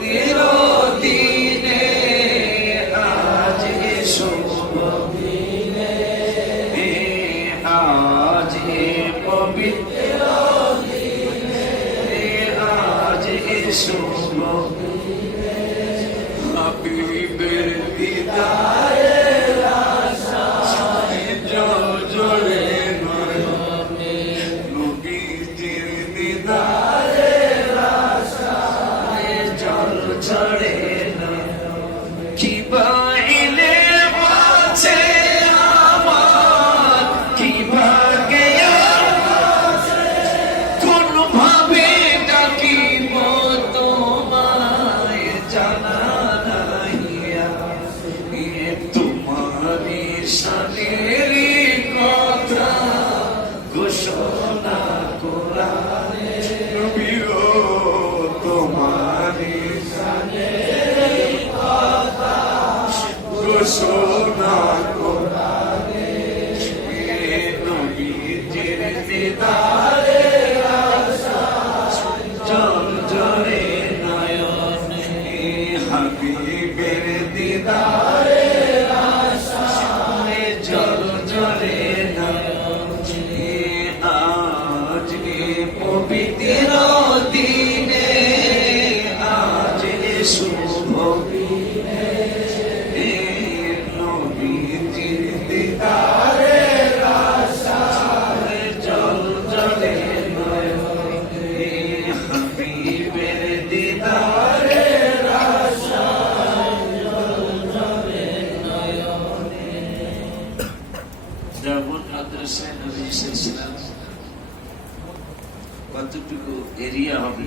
পবিত্র দিনে আজ শুভ দিনে আজ পবিত্র দিনে আজ শুভ দিনে হাবিবের দিদারে আশায় জলে নয়নে নবীজির দিদারে আশায় জল ঝরে কি বাইলে আছে আমার কি ভাগে আছে কোন ভাবে ডাকিব তোমায় জানা নাই তোমারি শানের কথা ঘোষণা কোরআনে নবী ও তোমারি শানের কথা ঘোষণা কোরআনে নবীজির দিদারে আশায় জল ঝরে নয়নে হাবিবের দিদারে আশায় জল ঝরে নয়নে আজ পবিত্র দিনে আজ শুভ দিনে নবীজির দিদারে আশায় জল ঝরে নয়নে হাবিবের দিদারে যেমন মাদ্রাসায় নবী এসেছিলেন কতটুকু এরিয়া হবে